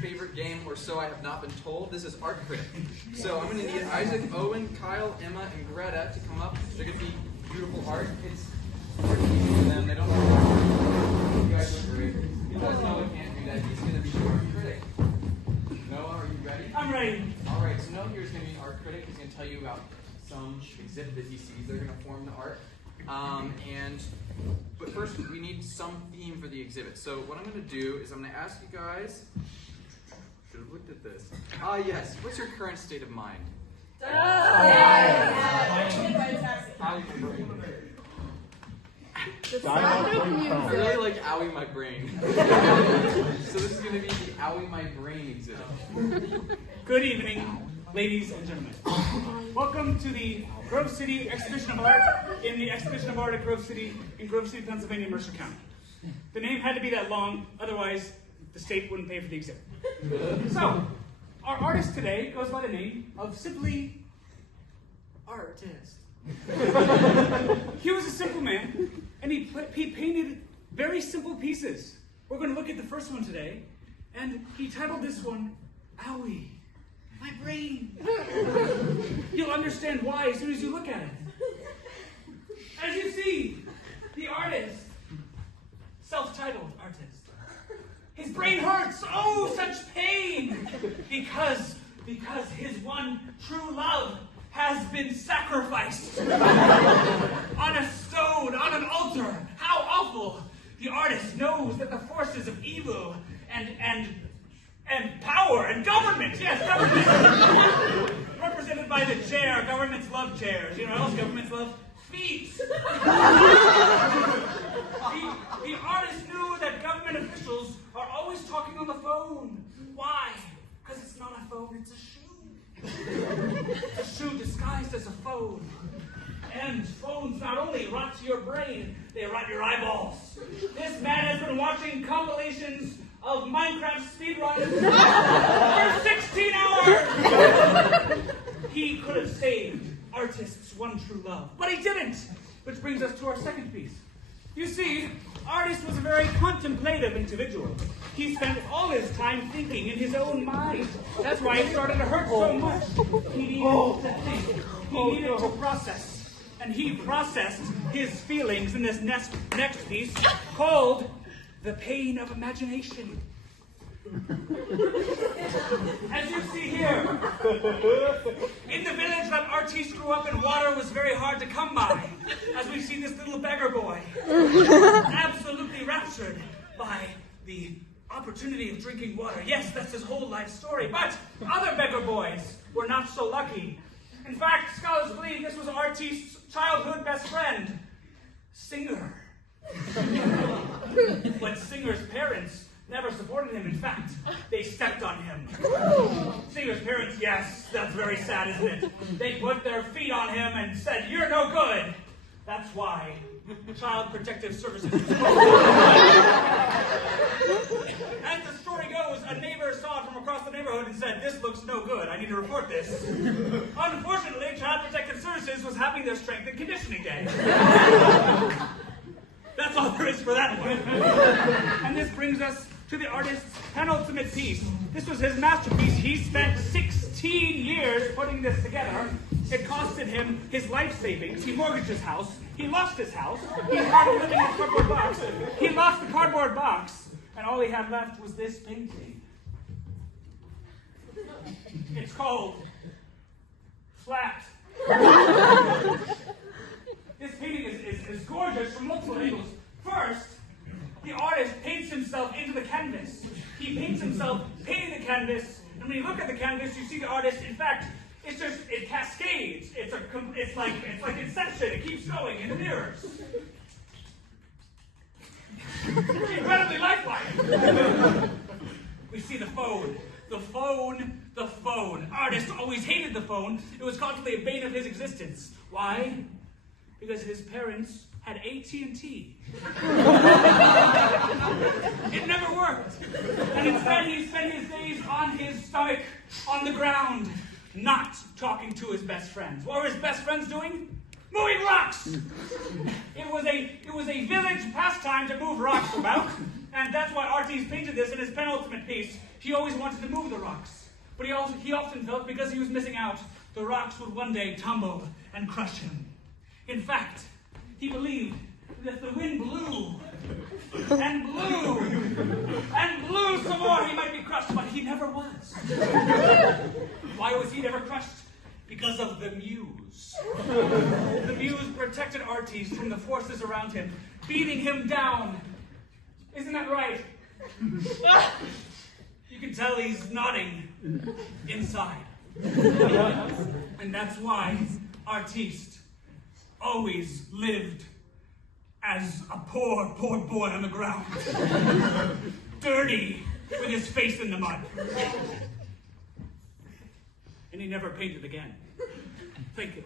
favorite game, or so I have not been told. This is Art Critic. So I'm going to need Isaac, Owen, Kyle, Emma, and Greta to come up. They're going to be beautiful art. It's pretty easy for them. They don't know. You guys look great. Because Noah can't do that. He's going to be the Art Critic. Noah, are you ready? I'm ready. All right, so Noah here is going to be an Art Critic. He's going to tell you about some exhibit that he sees. They're going to form the art. But first, we need some theme for the exhibit. So what I'm going to do is I'm going to ask you guys, should have looked at this. Yes, what's your current state of mind? I really like Owie my brain. So this is going to be the Owie my brain exhibit. Good evening, ladies and gentlemen. Welcome to the Grove City Exhibition of Art in the Exhibition of Art at Grove City in Grove City, Pennsylvania, Mercer County. The name had to be that long, otherwise the state wouldn't pay for the exhibit. So, our artist today goes by the name of simply Artist. He was a simple man, and he painted very simple pieces. We're going to look at the first one today, and he titled this one, Owie, my brain. You'll understand why as soon as you look at it. As you see, the artist, self-titled artist, his brain hurts, oh, such pain, because his one true love has been sacrificed on a stone, on an altar. How awful! The artist knows that the forces of evil and power and government, yes, government, represented by the chair. Governments love chairs. You know what else governments love? Feet. The artist knew that government officials are always talking on the phone. Why? Because it's not a phone, it's a shoe. It's a shoe disguised as a phone. And phones not only rot to your brain, they rot your eyeballs. This man has been watching compilations of Minecraft speedruns for 16 hours! He could have saved artists' one true love, but he didn't! Which brings us to our second piece. You see, artist was a very contemplative individual. He spent all his time thinking in his own mind. That's why it started to hurt so much. He needed to think. He needed to process. And he processed his feelings in this next piece called The Pain of Imagination. As you see here, in the village that artiste grew up in, water was very hard to come by. As we see this little beggar boy, absolutely raptured by the opportunity of drinking water. Yes, that's his whole life story. But other beggar boys were not so lucky. In fact, scholars believe this was artiste's childhood best friend, Singer. But Singer's parents never supported him. In fact, they stepped on him. Singer's parents, yes, that's very sad, isn't it? They put their feet on him and said, "You're no good." That's why Child Protective Services was called. As the story goes, a neighbor saw it from across the neighborhood and said, "This looks no good. I need to report this." Unfortunately, Child Protective Services was having their strength and conditioning day. That's all there is for that one. And this brings us to the artist's penultimate piece. This was his masterpiece. He spent 16 years putting this together. It costed him his life savings. He mortgaged his house. He lost his house. He started living in a cardboard box. He lost the cardboard box. And all he had left was this painting. It's called Flat. This painting is gorgeous from multiple angles. First, the artist paints himself into the canvas. He paints himself painting the canvas, and when you look at the canvas, you see the artist. In fact, it cascades. It's like Inception. It keeps going in the mirrors. Incredibly lifelike. We see the phone. The phone. Artist always hated the phone. It was constantly a bane of his existence. Why? Because his parents had AT&T. It never worked. And instead he spent his days on his stomach, on the ground, not talking to his best friends. What were his best friends doing? Moving rocks! It was a village pastime to move rocks about. And that's why Artiste painted this in his penultimate piece. He always wanted to move the rocks. But he often felt because he was missing out, the rocks would one day tumble and crush him. In fact, he believed that if the wind blew and blew and blew some more, he might be crushed, but he never was. Why was he never crushed? Because of the muse. The muse protected Artiste from the forces around him, beating him down. Isn't that right? You can tell he's nodding inside. And that's why Artiste always lived as a poor boy on the ground. Dirty, with his face in the mud. And he never painted again. Thank you.